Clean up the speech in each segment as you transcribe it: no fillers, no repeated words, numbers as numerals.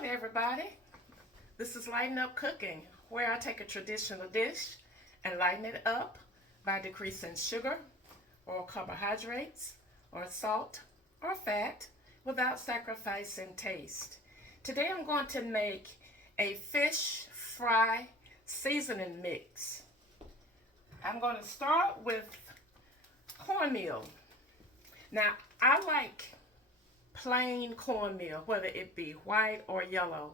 morning, everybody. This is Lighten Up Cooking, where I take a traditional dish and lighten it up by decreasing sugar or carbohydrates or salt or fat without sacrificing taste. Today I'm going to make a fish fry seasoning mix. I'm going to start with cornmeal. Now, I like plain cornmeal, whether it be white or yellow.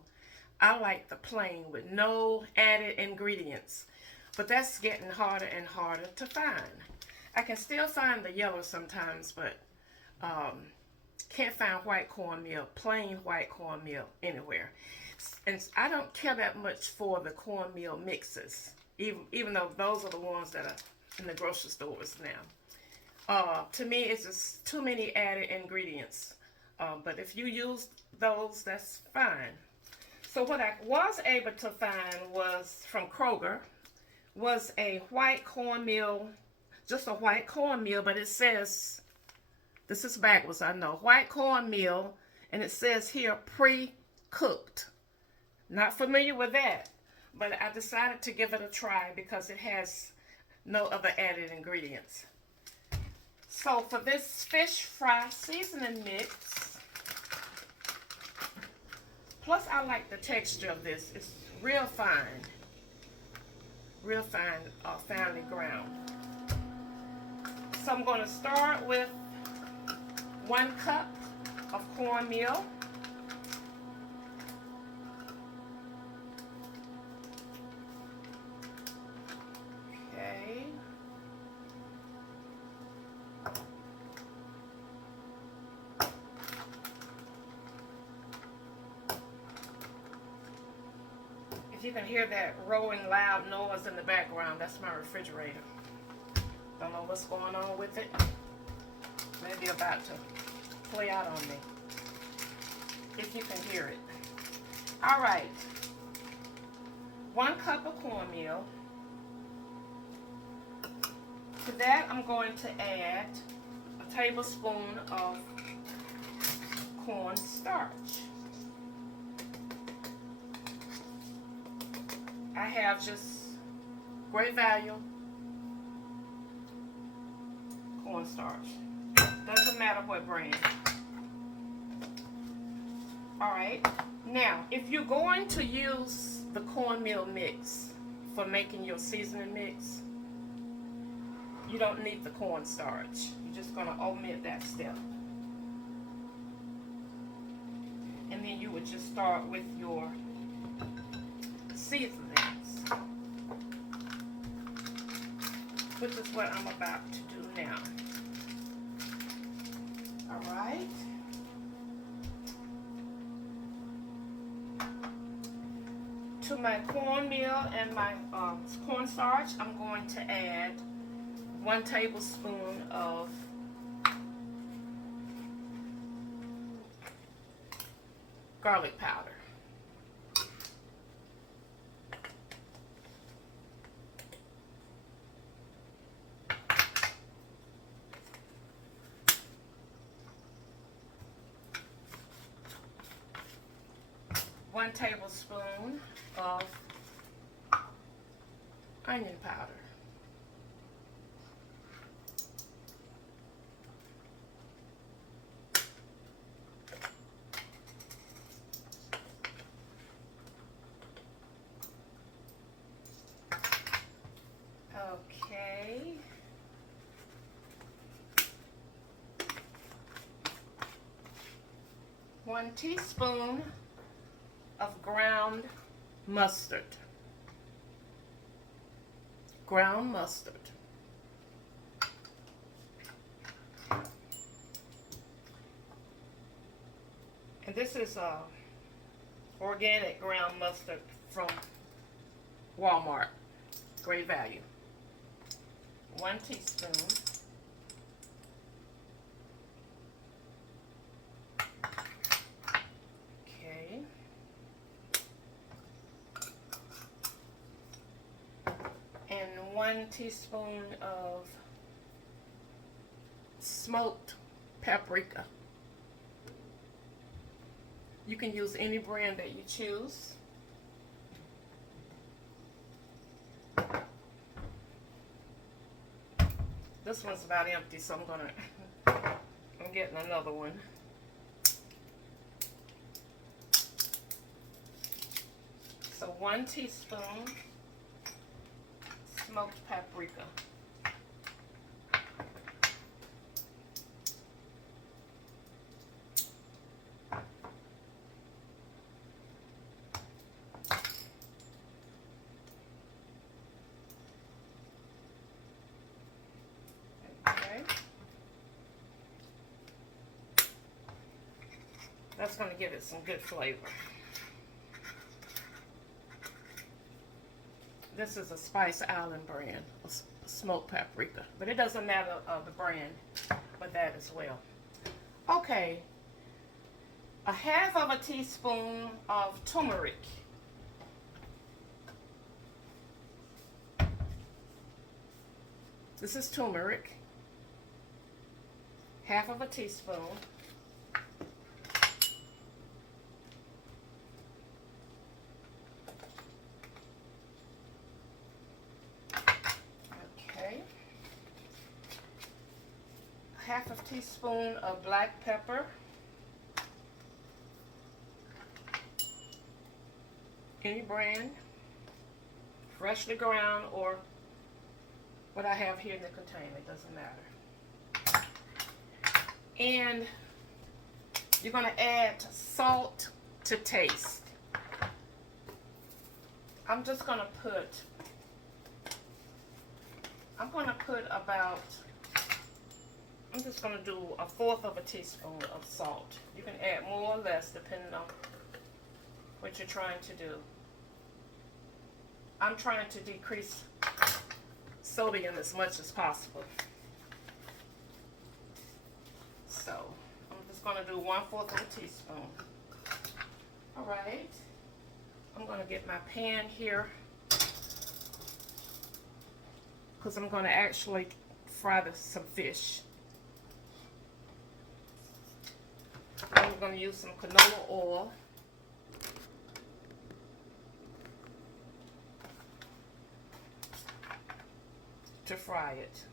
I like the plain with no added ingredients, but that's getting harder and harder to find. I can still find the yellow sometimes, but can't find white cornmeal, plain white cornmeal anywhere. And I don't care that much for the cornmeal mixes, even though those are the ones that are in the grocery stores now. To me, it's just too many added ingredients. But if you use those, that's fine. So what I was able to find was from Kroger, was a white cornmeal, just a white cornmeal, but it says, this is backwards, I know, white cornmeal, and it says here pre-cooked. Not familiar with that, but I decided to give it a try because it has no other added ingredients. So for this fish fry seasoning mix, plus I like the texture of this. It's real fine, finely ground. So I'm going to start with 1 cup of cornmeal. Okay. If you can hear that rolling loud noise in the background, that's my refrigerator. Don't know what's going on with it. Maybe about to play out on me. If you can hear it. All right. 1 cup of cornmeal. To that, I'm going to add a tablespoon of cornstarch. I have just Great Value cornstarch. Doesn't matter what brand. Alright, now if you're going to use the cornmeal mix for making your seasoning mix, you don't need the cornstarch. You're just going to omit that step. And then you would just start with your seasonings, which is what I'm about to do now. All right. To my cornmeal and my cornstarch, I'm going to add 1 tablespoon of garlic powder. One tablespoon of onion powder. Okay. One teaspoon of ground mustard. Ground mustard. And this is organic ground mustard from Walmart. Great Value. 1 teaspoon. Okay. And 1 teaspoon of smoked paprika. You can use any brand that you choose. This one's about empty, so I'm getting another one. So 1 teaspoon smoked paprika. Okay. That's going to give it some good flavor. This is a Spice Island brand, smoked paprika. But it doesn't matter the brand, but that as well. Okay. 1/2 teaspoon of turmeric. This is turmeric. 1/2 teaspoon. Okay. 1/2 teaspoon of black pepper. Any brand, freshly ground or what I have here in the container, it doesn't matter. And you're going to add salt to taste. I'm just going to put about, I'm just going to do 1/4 teaspoon of salt. You can add more or less depending on what you're trying to do. I'm trying to decrease sodium as much as possible. So I'm just going to do 1/4 teaspoon. All right. I'm going to get my pan here because I'm going to actually fry some fish. I'm going to use some canola oil. To fry it.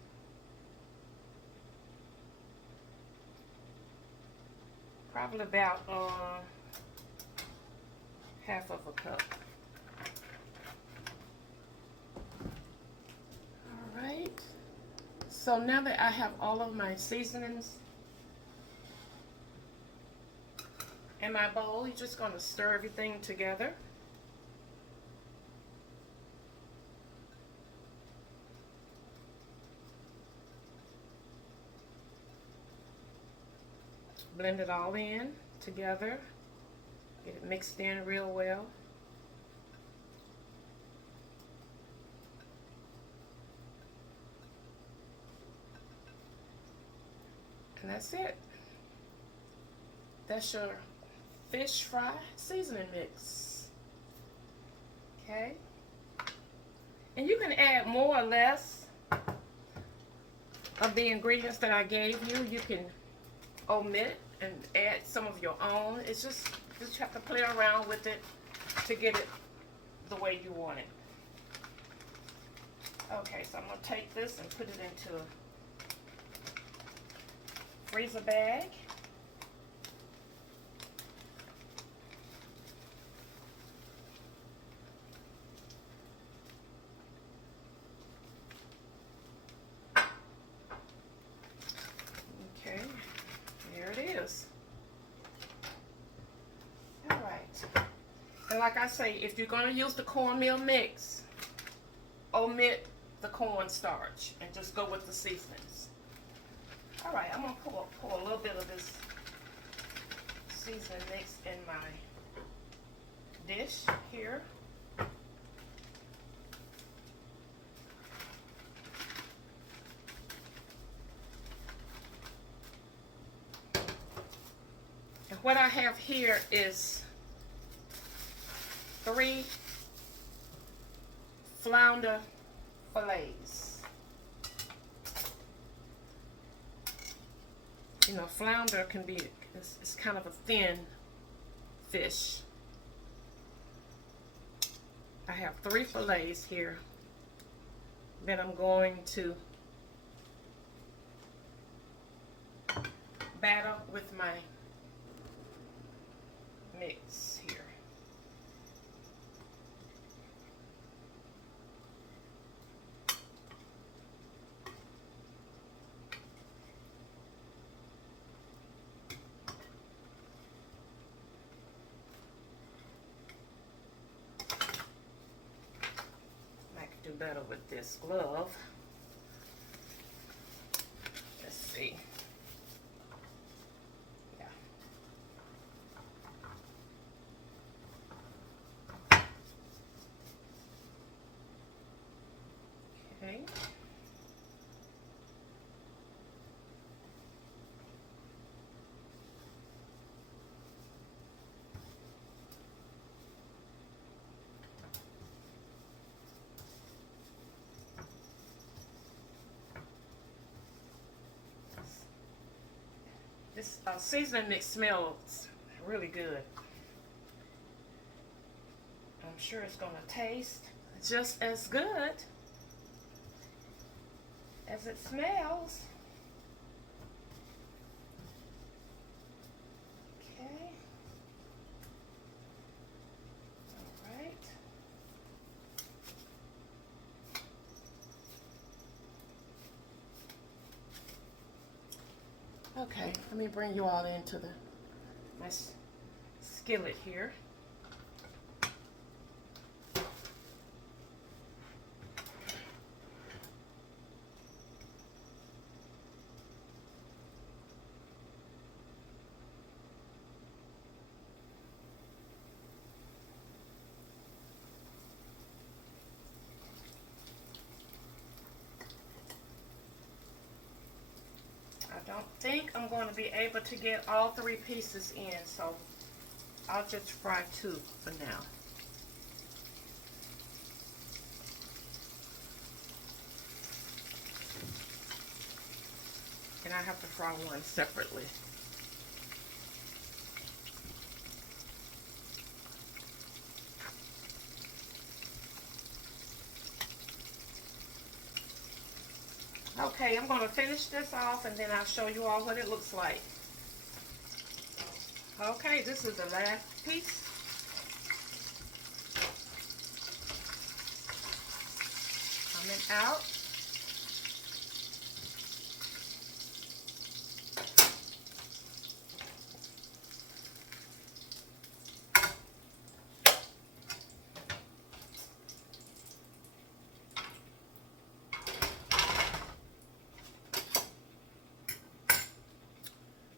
Probably about 1/2 cup. All right. So now that I have all of my seasonings in my bowl, you're just going to stir everything together. Blend it all in together. Get it mixed in real well. And that's it. That's your fish fry seasoning mix. Okay. And you can add more or less of the ingredients that I gave you. You can omit and add some of your own. It's just have to play around with it to get it the way you want it. Okay, so I'm going to take this and put it into a freezer bag. Okay, there it is. All right. And like I say, if you're going to use the cornmeal mix, omit the cornstarch and just go with the seasonings. All right, I'm going to pour a little bit of this seasoning mix in my dish here. And what I have here is 3 flounder fillets. You know, flounder can be, it's kind of a thin fish. I have 3 fillets here that I'm going to batter with my mix here. I could do better with this glove. Let's see. Okay. This seasoning mix smells really good. I'm sure it's going to taste just as good as it smells. Okay. All right. Okay, let me bring you all into the nice skillet here. I don't think I'm going to be able to get all 3 pieces in, so I'll just fry 2 for now. And I have to fry 1 separately. Okay, I'm going to finish this off and then I'll show you all what it looks like. Okay, this is the last piece. Coming out.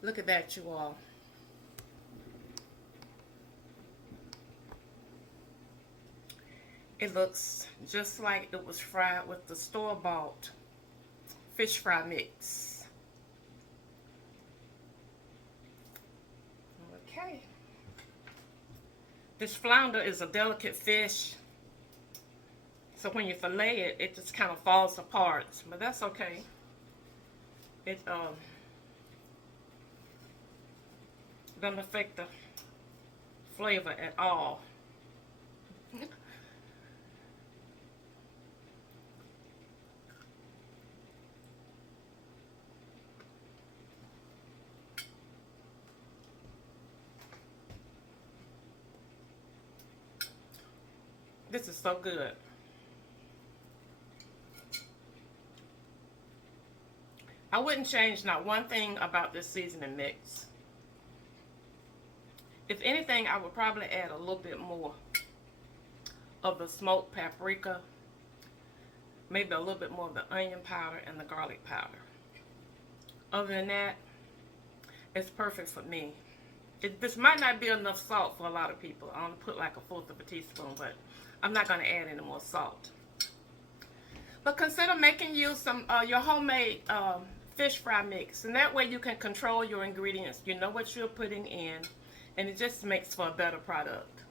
Look at that, you all. It looks just like it was fried with the store-bought fish fry mix. Okay. This flounder is a delicate fish, so when you fillet it, it just kind of falls apart, but that's okay. It doesn't affect the flavor at all. This is so good. I wouldn't change not one thing about this seasoning mix. If anything, I would probably add a little bit more of the smoked paprika, maybe a little bit more of the onion powder and the garlic powder. Other than that, it's perfect for me. This might not be enough salt for a lot of people. I only put like 1/4 of a teaspoon, but I'm not going to add any more salt. But consider making you some your homemade fish fry mix, and that way you can control your ingredients. You know what you're putting in, and it just makes for a better product.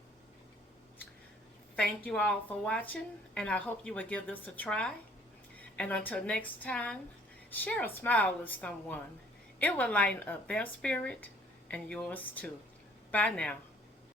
Thank you all for watching, and I hope you will give this a try. And until next time, share a smile with someone. It will lighten up their spirit and yours too. Bye now.